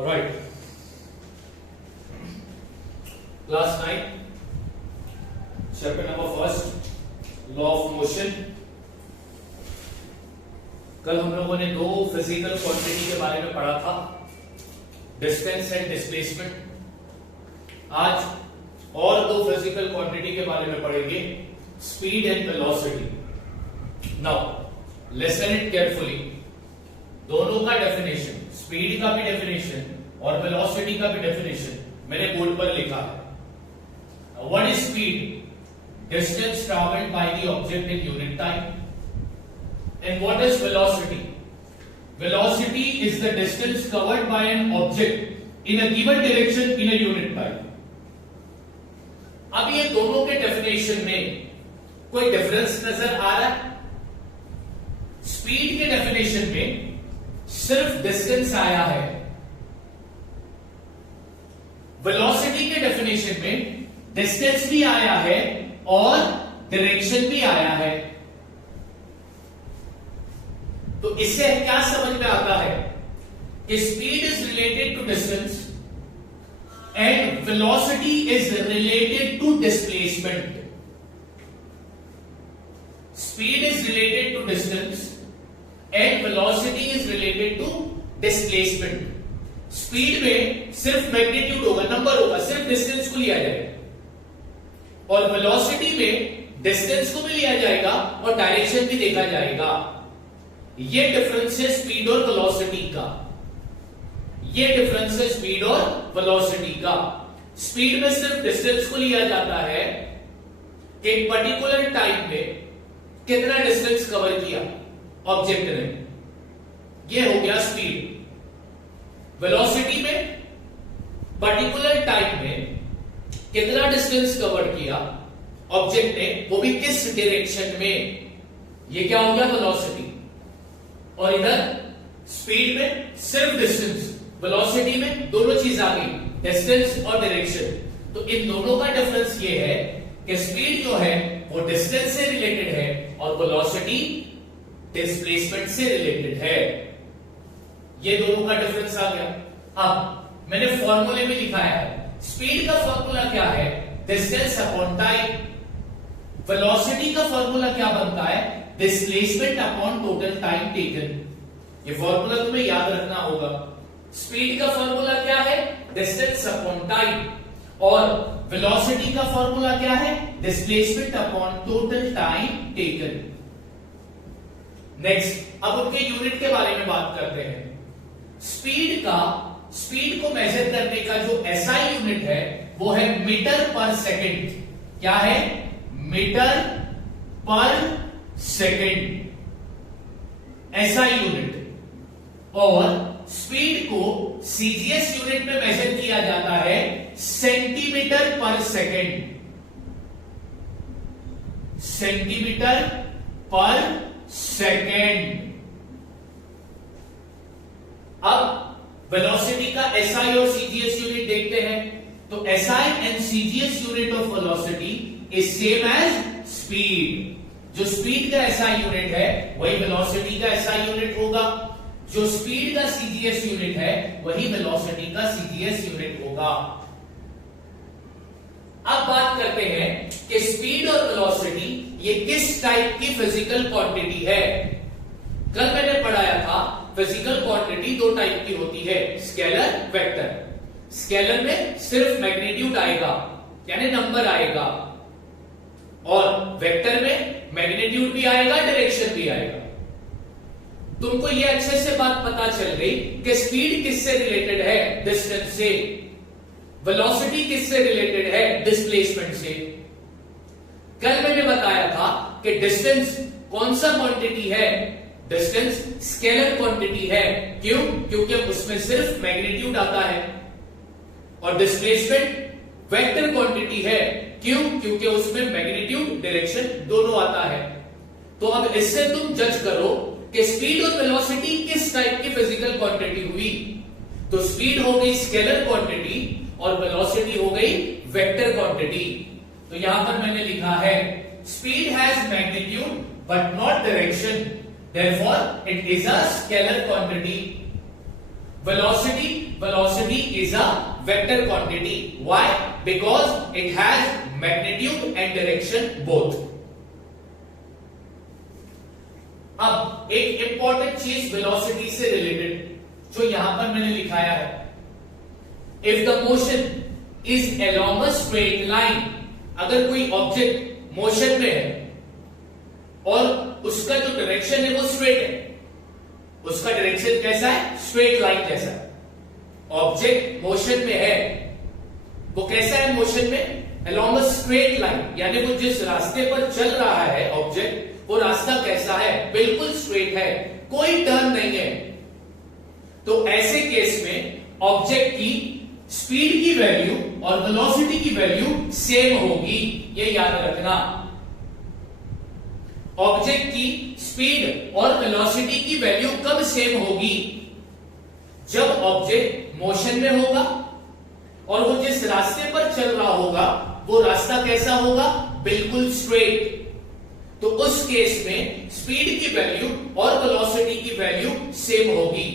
Alright. Class 9, chapter number first, law of motion. कल हम लोगों ने दो फिजिकल क्वांटिटी के बारे में पढ़ा था, डिस्टेंस एंड डिस्प्लेसमेंट। आज और दो फिजिकल क्वांटिटी के बारे में पढ़ेंगे, speed and velocity. Now listen it carefully. दोनों का डेफिनेशन, स्पीड का भी डेफिनेशन और वेलोसिटी का भी डेफिनेशन मैंने बोर्ड पर लिखा है। What is speed? Distance travelled by the object in unit time. And what is velocity? Velocity is the distance covered by an object in a given direction in a unit time. अब ये दोनों के definition में कोई difference नजर आ रहा है? Speed के डेफिनेशन में सिर्फ डिस्टेंस आया है, वेलोसिटी के डेफिनेशन में डिस्टेंस भी आया है और डायरेक्शन भी आया है। तो इससे क्या समझ में आता है कि speed is related to distance and velocity is related to displacement. Speed is related to distance and velocity is related to displacement. Speed में सिर्फ मैग्नीट्यूड होगा, नंबर होगा, सिर्फ डिस्टेंस को लिया जाएगा, और वेलोसिटी में डिस्टेंस को भी लिया जाएगा और डायरेक्शन भी देखा जाएगा। ये डिफरेंस है स्पीड और वेलोसिटी का। ये डिफरेंस है स्पीड और वेलोसिटी का। स्पीड में सिर्फ डिस्टेंस को लिया जाता है कि एक पर्टिकुलर टाइम में कितना डिस्टेंस कवर किया ऑब्जेक्ट ने, ये हो गया स्पीड। वेलोसिटी में पर्टिकुलर टाइम में कितना डिस्टेंस कवर किया ऑब्जेक्ट ने, वो भी किस डायरेक्शन में, ये क्या हो गया वेलोसिटी। और इधर स्पीड में सिर्फ डिस्टेंस, वेलोसिटी में दोनों चीज आ गई, डिस्टेंस और डायरेक्शन। तो इन दोनों का डिफरेंस ये है कि स्पीड जो है वो डिस्टेंस से रिलेटेड है और वेलोसिटी डिस्प्लेसमेंट से रिलेटेड है। ये दोनों का डिफरेंस आ गया। अब मैंने फॉर्मूले में लिखा है, स्पीड का फॉर्मूला क्या है? Distance upon time. वेलोसिटी का फॉर्मूला क्या बनता है? Displacement upon total time taken. ये फॉर्मूला तुम्हें याद रखना होगा। स्पीड का फॉर्मूला क्या है? डिस्टेंस अपॉन टाइम, और वेलोसिटी का फॉर्मूला क्या है? Displacement upon total time taken. Next, अब उनके यूनिट के बारे में बात करते हैं। स्पीड को मेजर करने का जो एसआई यूनिट है वो है मीटर पर सेकंड। क्या है? मीटर पर सेकेंड, ऐसा यूनिट। और स्पीड को सीजीएस यूनिट में मेजर किया जाता है सेंटीमीटर पर सेकेंड। सेंटीमीटर पर सेकेंड। अब वेलोसिटी का एसआई और सीजीएस यूनिट देखते हैं। तो SI and CGS unit of velocity is same as speed. जो स्पीड का एसआई यूनिट है वही वेलोसिटी का एसआई यूनिट होगा, जो स्पीड का सीजीएस यूनिट है वही वेलोसिटी का सीजीएस यूनिट होगा। अब बात करते हैं कि स्पीड और वेलोसिटी ये किस टाइप की फिजिकल क्वांटिटी है। कल मैंने पढ़ाया था फिजिकल क्वांटिटी दो टाइप की होती है, स्केलर, वेक्टर। स्केलर में सिर्फ मैग्नीट्यूड आएगा, यानी नंबर आएगा, और वेक्टर में मैग्नीट्यूड भी आएगा, डायरेक्शन भी आएगा। तुमको ये अच्छे से बात पता चल गई कि स्पीड किससे रिलेटेड है? डिस्टेंस से। वेलोसिटी किससे रिलेटेड है? डिस्प्लेसमेंट से। कल मैंने बताया था कि डिस्टेंस कौन सा क्वांटिटी है? डिस्टेंस स्केलर क्वांटिटी है। क्यों? क्योंकि उसमें सिर्फ मैग्नीट्यूड आता है। और डिस्प्लेसमेंट वेक्टर क्वांटिटी है। क्यों? क्योंकि उसमें मैग्नीट्यूड, डायरेक्शन दोनों आता है। तो अब इससे तुम जज करो कि स्पीड और वेलोसिटी किस टाइप की फिजिकल क्वांटिटी हुई। तो स्पीड हो गई स्केलर क्वांटिटी और वेलोसिटी हो गई वेक्टर क्वांटिटी। तो यहां पर मैंने लिखा है speed has magnitude but not direction, therefore it is a scalar quantity. velocity is a vector quantity. Why? Because it has magnitude and direction both. अब एक इंपॉर्टेंट चीज वेलोसिटी से रिलेटेड जो यहां पर मैंने लिखाया है, if the motion is along a straight line, अगर कोई ऑब्जेक्ट मोशन में है और उसका जो डायरेक्शन है वो स्ट्रेट है, उसका डायरेक्शन कैसा है? स्ट्रेट लाइन जैसा। ऑब्जेक्ट मोशन में है, वो कैसा है मोशन में? अलोंग अ स्ट्रेट लाइन, यानी वो जिस रास्ते पर चल रहा है ऑब्जेक्ट, वो रास्ता कैसा है? बिल्कुल स्ट्रेट है, कोई टर्न नहीं है। तो ऐसे केस में ऑब्जेक्ट की स्पीड की वैल्यू और वेलोसिटी की वैल्यू सेम होगी, ये याद रखना। ऑब्जेक्ट की स्पीड और वेलोसिटी की वैल्यू कब सेम होगी? जब ऑब्जेक्ट मोशन में होगा और वो जिस रास्ते पर चल रहा होगा वो रास्ता कैसा होगा? बिल्कुल स्ट्रेट। तो उस केस में स्पीड की वैल्यू और वेलोसिटी की वैल्यू सेम होगी।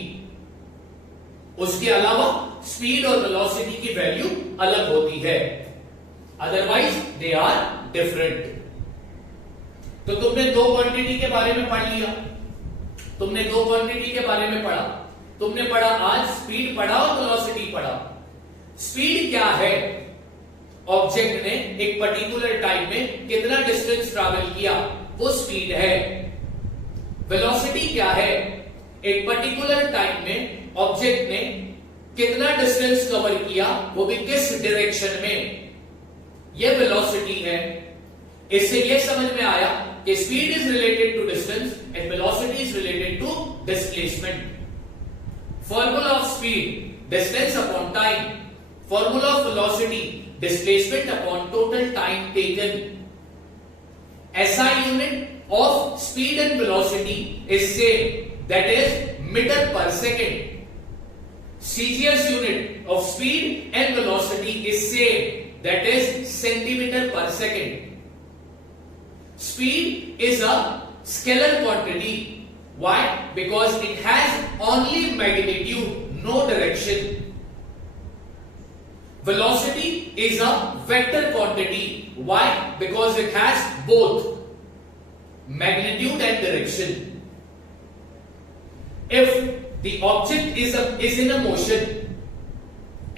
उसके अलावा स्पीड और वेलोसिटी की वैल्यू अलग होती है, अदरवाइज दे आर डिफरेंट। तो तुमने दो क्वांटिटी के बारे में पढ़ लिया, तुमने दो क्वांटिटी के बारे में पढ़ा, तुमने पढ़ा आज स्पीड पढ़ा और वेलोसिटी पढ़ा। स्पीड क्या है? ऑब्जेक्ट ने एक पर्टिकुलर टाइम में कितना डिस्टेंस ट्रैवल किया, वो स्पीड है। वेलोसिटी क्या है? एक पर्टिकुलर टाइम में ऑब्जेक्ट ने कितना डिस्टेंस कवर किया, वो भी किस डायरेक्शन में, ये वेलोसिटी है। इससे ये समझ में आया कि speed is related to distance and velocity is related to displacement. Formula of speed distance upon time, formula of velocity displacement upon total time taken. SI unit of speed and velocity is same, that is meter per second. CGS unit of speed and velocity is same, that is centimeter per second. Speed is a scalar quantity. Why? Because it has only magnitude, no direction. Velocity is a vector quantity. Why? Because it has both magnitude and direction. If the object is in a motion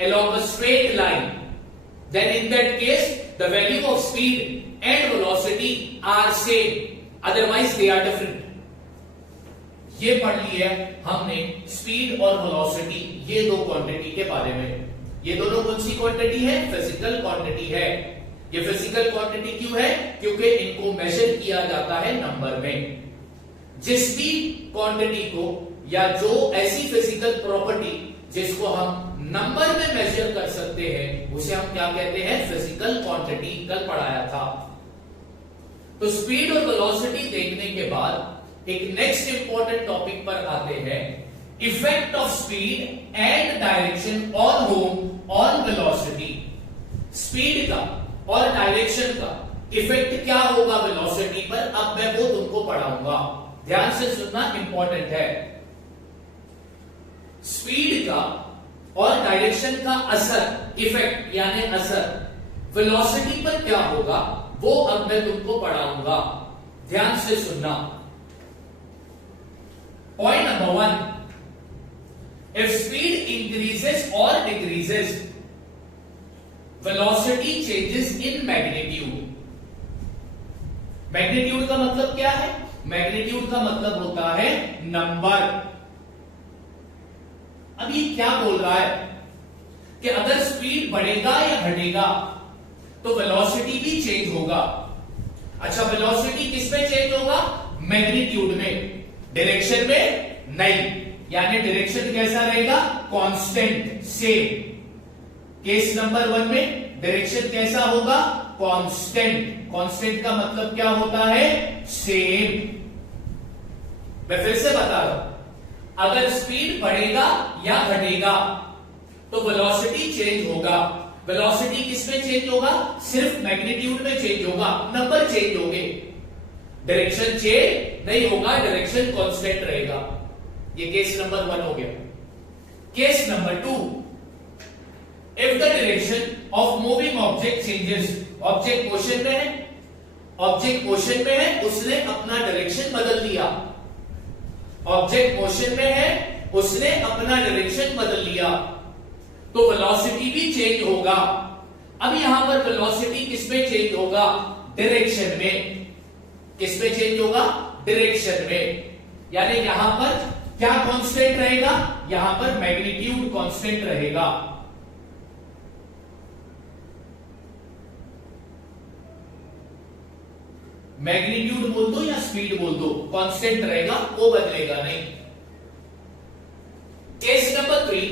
along a straight line, then in that case the value of speed and velocity are same. Otherwise they are different. ये पढ़ लिया हमने speed और velocity, ये दो quantity के बारे में। ये दोनों कौन सी क्वांटिटी है? फिजिकल क्वांटिटी है। ये फिजिकल क्वांटिटी क्यों है? क्योंकि इनको मेजर किया जाता है नंबर में। जिस भी क्वांटिटी को या जो ऐसी फिजिकल प्रॉपर्टी जिसको हम नंबर में मेजर कर सकते हैं, उसे हम क्या कहते हैं? Physical quantity. कल पढ़ाया था। तो स्पीड और वेलोसिटी देखने के बाद एक नेक्स्ट इंपॉर्टेंट टॉपिक पर आते हैं, effect of speed and direction on home on velocity. Speed का और डायरेक्शन का इफेक्ट क्या होगा वेलोसिटी पर, अब मैं वो तुमको पढ़ाऊंगा। ध्यान से सुनना, इंपॉर्टेंट है। स्पीड का और डायरेक्शन का असर, इफेक्ट यानी असर वेलोसिटी पर क्या होगा, वो अब मैं तुमको पढ़ाऊंगा। ध्यान से सुनना। Point number 1, if speed increases or decreases, velocity changes in magnitude. Magnitude का मतलब क्या है? Magnitude का मतलब होता है नंबर। अब ये क्या बोल रहा है कि अगर स्पीड बढ़ेगा या घटेगा तो वेलोसिटी भी चेंज होगा। अच्छा, वेलोसिटी किस में चेंज होगा? मैग्नीट्यूड में, डायरेक्शन में नहीं। यानी डायरेक्शन कैसा रहेगा? Constant, same. केस नंबर 1 में डायरेक्शन कैसा होगा? कांस्टेंट। कांस्टेंट का मतलब क्या होता है? सेम। मैं फिर से बता रहा हूं, अगर स्पीड बढ़ेगा या घटेगा तो वेलोसिटी चेंज होगा। वेलोसिटी किस में चेंज होगा? सिर्फ मैग्नीट्यूड में चेंज होगा, नंबर चेंज होंगे, डायरेक्शन चेंज नहीं होगा, डायरेक्शन कांस्टेंट रहेगा। ये केस नंबर 1 हो गया। Case number 2, if the direction of moving object changes, object motion में है, ऑब्जेक्ट मोशन में है, उसने अपना डायरेक्शन बदल दिया, ऑब्जेक्ट मोशन में है, उसने अपना डायरेक्शन बदल लिया, तो वेलोसिटी भी चेंज होगा। अब यहां पर वेलोसिटी किसमें चेंज होगा? डायरेक्शन में। किसमें चेंज होगा? डायरेक्शन में। यानी यहां पर क्या कांस्टेंट रहेगा? यहां पर मैग्नीट्यूड कांस्टेंट रहेगा। मैग्नीट्यूड बोल दो या स्पीड बोल दो, कांस्टेंट रहेगा, वो बदलेगा नहीं। Case number 3,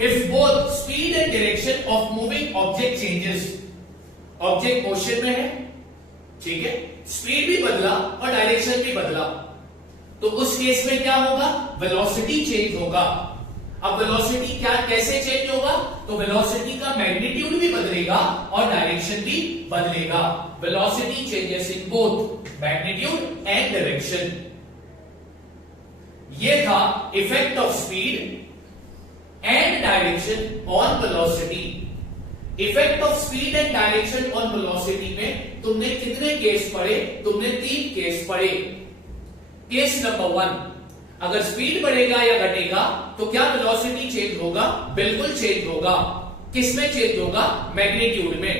if both speed and direction of moving object changes, object motion में है, ठीक है, स्पीड भी बदला और डायरेक्शन भी बदला, तो उस केस में क्या होगा? वेलोसिटी चेंज होगा। अब वेलोसिटी क्या कैसे चेंज होगा? तो वेलोसिटी का मैग्नीट्यूड भी बदलेगा और डायरेक्शन भी बदलेगा। Velocity changes in both magnitude and direction. ये था effect of speed and direction on velocity. Effect of speed and direction on velocity में तुमने कितने केस पढ़े? तुमने 3 केस पढ़े। केस नंबर 1, अगर स्पीड बढ़ेगा या घटेगा तो क्या वेलोसिटी चेंज होगा? बिल्कुल चेंज होगा। किसमें चेंज होगा? मैग्नीट्यूड में।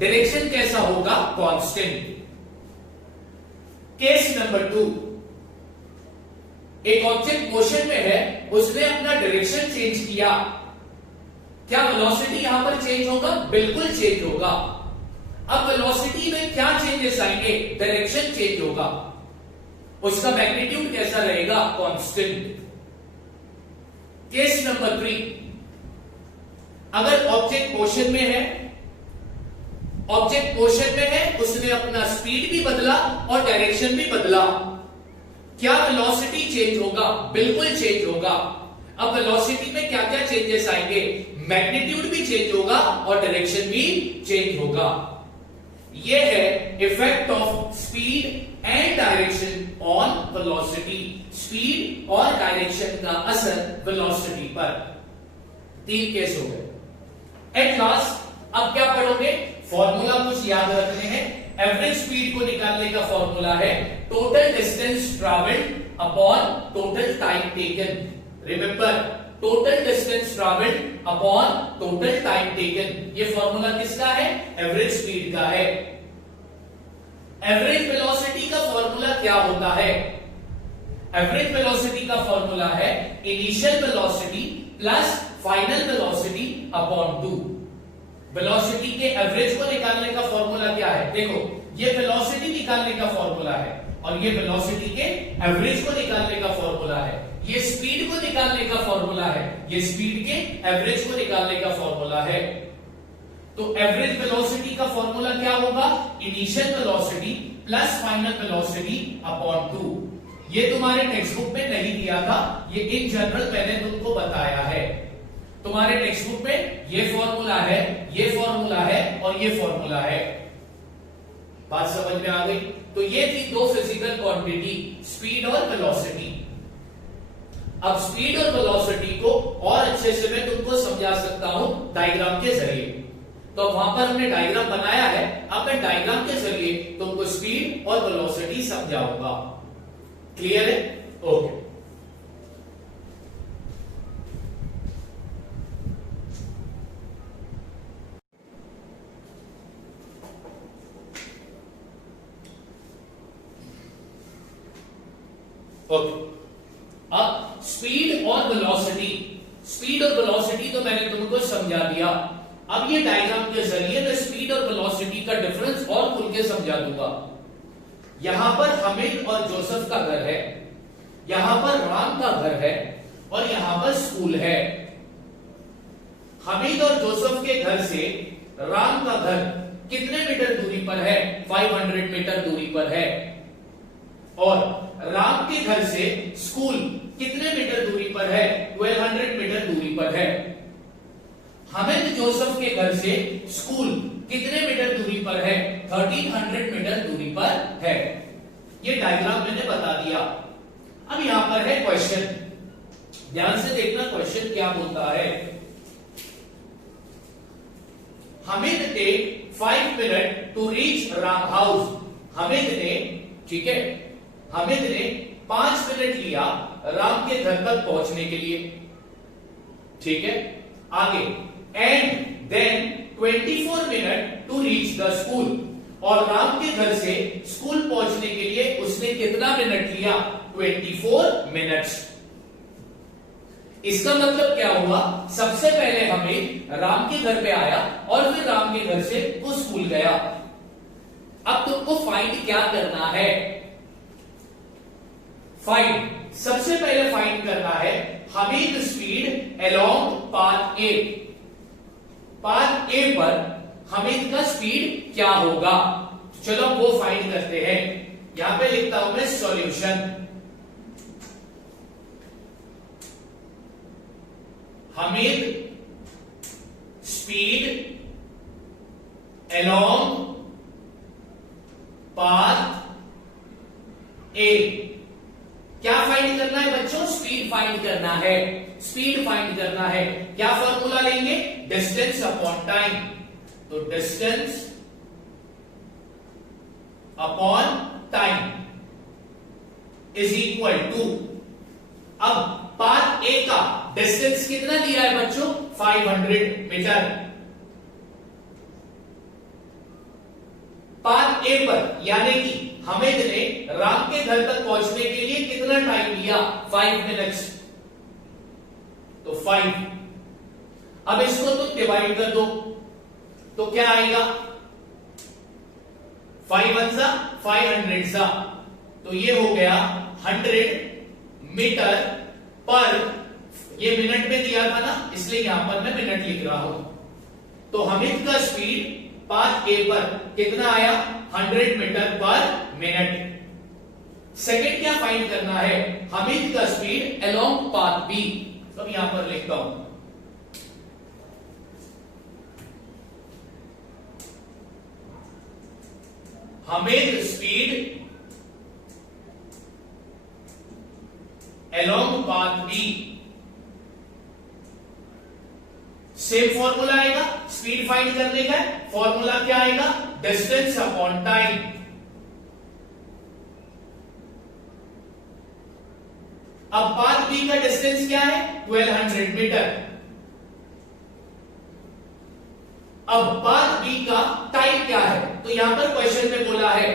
डायरेक्शन कैसा होगा? कांस्टेंट। केस नंबर 2, एक ऑब्जेक्ट मोशन में है, उसने अपना डायरेक्शन चेंज किया, क्या वेलोसिटी यहां पर चेंज होगा? बिल्कुल चेंज होगा। अब वेलोसिटी में क्या चेंजेस आएंगे? डायरेक्शन चेंज होगा। उसका मैग्नीट्यूड कैसा रहेगा? कांस्टेंट। केस नंबर 3, अगर ऑब्जेक्ट मोशन में है, ऑब्जेक्ट मोशन में है, उसने अपना स्पीड भी बदला और डायरेक्शन भी बदला, क्या वेलोसिटी चेंज होगा? बिल्कुल चेंज होगा। अब वेलोसिटी में क्या क्या चेंजेस आएंगे? मैग्नीट्यूड भी चेंज होगा और डायरेक्शन भी चेंज होगा। यह है effect of speed and direction on velocity. Speed और डायरेक्शन का असर वेलोसिटी पर। 3 केस हो गए। एट लास्ट अब क्या पढ़ोगे? फॉर्मूला कुछ याद रखने हैं। एवरेज स्पीड को निकालने का फॉर्मूला है total distance travelled upon total time taken. Remember, total distance travelled upon total time taken. ये फॉर्मूला किसका है? एवरेज स्पीड का है। एवरेज वेलोसिटी का फॉर्मूला क्या होता है? एवरेज वेलोसिटी का फॉर्मूला है initial velocity plus final velocity upon 2। Velocity के एवरेज को निकालने का फॉर्मूला क्या है? देखो, ये वेलोसिटी निकालने का फॉर्मूला है और ये वेलोसिटी के एवरेज को निकालने का फॉर्मूला है। ये स्पीड को निकालने का फॉर्मूला है, ये स्पीड के एवरेज को निकालने का फॉर्मूला है। तो एवरेज वेलोसिटी का फॉर्मूला क्या होगा? Initial velocity plus final velocity upon 2। ये तुम्हारे टेक्स्ट बुक में नहीं दिया था, ये इन जनरल मैंने तुमको बताया है। तुम्हारे टेक्स्ट बुक में ये फॉर्मूला है, ये फॉर्मूला है और ये फॉर्मूला है। बात समझ में आ गई? तो ये थी 2 फिजिकल क्वांटिटी, स्पीड और वेलोसिटी। अब स्पीड और वेलोसिटी को और अच्छे से मैं तुमको समझा सकता हूं डायग्राम के जरिए। तो वहां पर हमने डायग्राम बनाया है, अब मैं डायग्राम के जरिए तुमको स्पीड और वेलोसिटी समझाऊंगा। क्लियर है? ओके। ओके, अब स्पीड और वेलोसिटी, स्पीड और वेलोसिटी तो मैंने तुमको समझा दिया। अब ये डायग्राम के जरिए मैं स्पीड और वेलोसिटी का डिफरेंस और खुल के समझा दूंगा। यहां पर हमीद और जोसेफ का घर है, यहां पर राम का घर है और यहां पर स्कूल है। हमीद और जोसेफ के घर से राम का घर कितने मीटर दूरी पर है? 500 मीटर दूरी पर है। और राम के घर से स्कूल कितने मीटर दूरी पर है? 1200 मीटर दूरी पर है। हमीद जोसेफ के घर से स्कूल कितने मीटर दूरी पर है? 1300 मीटर दूरी पर है। ये डायग्राम मैंने बता दिया। अब यहां पर है क्वेश्चन। ध्यान से देखना क्वेश्चन क्या बोलता है। Hamid take 5 minute to reach Ram house. Hamid ने, ठीक है, हामिद ने 5 मिनट लिया राम के घर तक पहुंचने के लिए, ठीक है। आगे, and then 24 minute to reach the school, और राम के घर से स्कूल पहुंचने के लिए उसने कितना मिनट लिया? 24 मिनट्स। इसका मतलब क्या हुआ? सबसे पहले हमें राम के घर पे आया और फिर राम के घर से वो स्कूल गया। अब तुमको फाइंड क्या करना है? फाइंड, सबसे पहले फाइंड करना है Hamid speed along path A. Path A पर हामिद का स्पीड क्या होगा? चलो वो फाइंड करते हैं। यहां पे लिखता हूं मैं solution. Hamid speed along path ए। क्या फाइंड करना है बच्चों? स्पीड फाइंड करना है। स्पीड फाइंड करना है। क्या फॉर्मूला लेंगे? Distance upon time. तो distance upon time is equal to, अब पाथ ए का डिस्टेंस कितना दिया है बच्चों? 500 मीटर। पाथ ए पर यानी कि हामिद ने राम के घर तक पहुंचने के लिए कितना टाइम लिया? 5 मिनट्स। तो 5, अब इसको तुम डिवाइड कर दो तो क्या आएगा? 5 1 सा 500 सा, तो ये हो गया 100 मीटर पर, ये मिनट में दिया था ना, इसलिए यहां पर मैं मिनट लिख रहा हूं। तो हामिद का स्पीड पाथ ए पर कितना आया? 100 मीटर पर मिनट। सेकंड क्या फाइंड करना है? हामिद का स्पीड अलोंग पाथ बी। तो यहां पर लिखता हूं, Hamid speed along path B. Same formula आएगा स्पीड फाइंड करने का। फॉर्मूला क्या आएगा? Distance upon time. अब पाथ बी का डिस्टेंस क्या है? 1200 मीटर। अब पाथ बी का टाइम क्या है? तो यहां पर क्वेश्चन में बोला है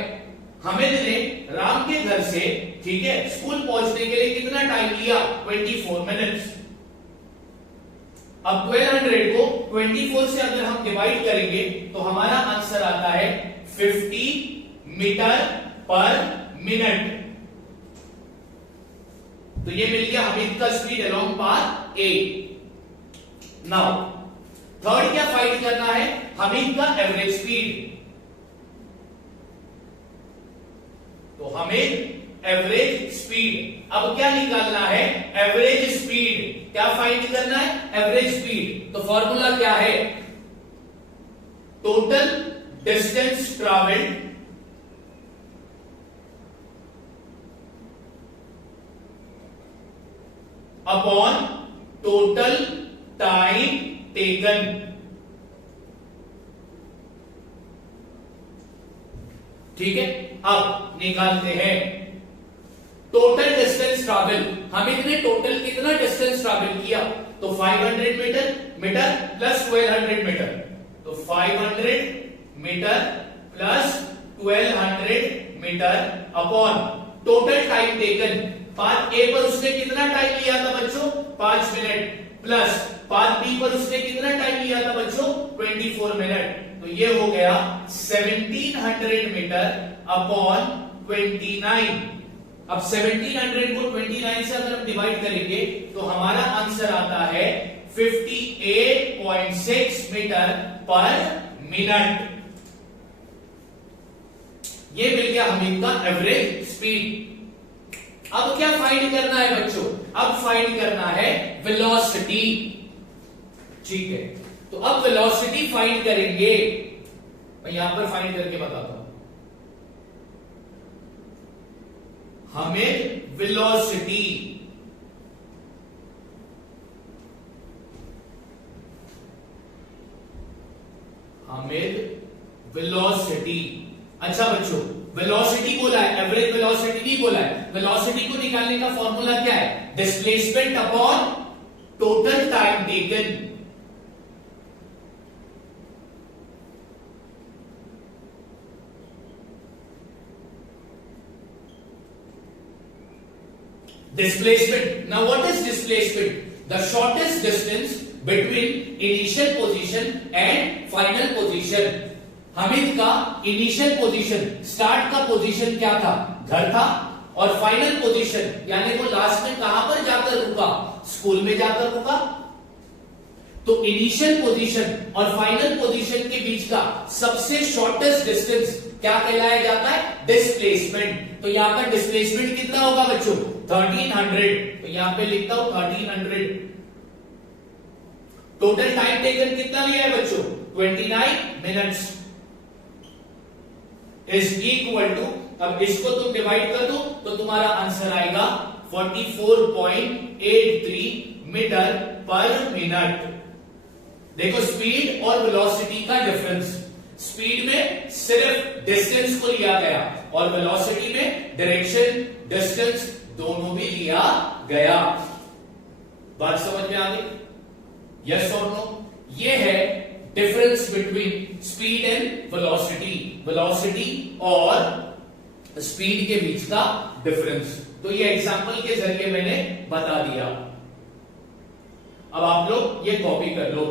हामिद ने राम के घर से, ठीक है, स्कूल पहुंचने के लिए कितना टाइम लिया? 24 मिनट्स। अब 1200 को 24 से अगर हम डिवाइड करेंगे तो हमारा आंसर आता है 50 मीटर पर मिनट। तो ये मिल गया हामिद का स्पीड अलोंग पाथ ए। नाउ थर्ड क्या फाइंड करना है? हामिद का एवरेज स्पीड। तो हामिद एवरेज स्पीड, अब क्या निकालना है? Average speed. क्या फाइंड करना है? Average speed. तो फॉर्मूला क्या है? Total distance travelled upon total time taken. ठीक है, अब निकालते हैं टोटल डिस्टेंस ट्रैवल। हामिद ने टोटल कितना डिस्टेंस ट्रैवल किया? तो 500 मीटर प्लस 1200 मीटर। तो 500 metre plus 1200 metre upon total time taken. Path A पर उसने कितना टाइम लिया था बच्चों? 5 मिनट, प्लस पाथ बी पर उसने कितना टाइम लिया था बच्चों? 24 मिनट। तो ये हो गया 1700 मीटर अपॉन 29। अब 1700 को 29 से अगर हम डिवाइड करेंगे तो हमारा आंसर आता है 58.6 मीटर पर मिनट। ये मिल गया हामिद का एवरेज स्पीड। अब क्या फाइंड करना है बच्चों? अब फाइंड करना है वेलोसिटी। ठीक है, तो अब वेलोसिटी फाइंड करेंगे। मैं यहां पर फाइंड करके बताता हूं। हमें वेलोसिटी हामिद वेलोसिटी। अच्छा बच्चों, वेलोसिटी बोला है, एवरेज वेलोसिटी नहीं बोला है। वेलोसिटी को निकालने का फॉर्मूला क्या है? Displacement upon total time taken. Displacement. Now what is displacement? The shortest distance between initial position and final position. Hamid का इनिशियल पोजीशन, स्टार्ट का पोजीशन क्या था? घर था। और फाइनल पोजीशन यानी वो लास्ट में कहां पर जाकर रुका? स्कूल में जाकर रुका। तो इनिशियल पोजीशन और फाइनल पोजीशन के बीच का सबसे शॉर्टेस्ट डिस्टेंस क्या कहलाया जाता है? डिस्प्लेसमेंट। तो यहां पर डिस्प्लेसमेंट कितना होगा बच्चों? 1300। तो यहां पे लिखता हूं 1300। टोटल टाइम टेकन कितना लिया है बच्चों? 29 मिनट्स इज इक्वल टू, अब इसको तुम डिवाइड कर दो तो तुम्हारा आंसर आएगा 44.83 मीटर पर मिनट। देखो स्पीड और वेलोसिटी का डिफरेंस, स्पीड में सिर्फ डिस्टेंस को लिया गया और वेलोसिटी में डायरेक्शन, डिस्टेंस दोनों भी लिया गया। बात समझ में आ गई? यस और नो? ये है difference between speed and velocity, velocity और स्पीड के बीच का डिफरेंस। तो ये एग्जांपल के जरिए मैंने बता दिया। अब आप लोग ये कॉपी कर लो।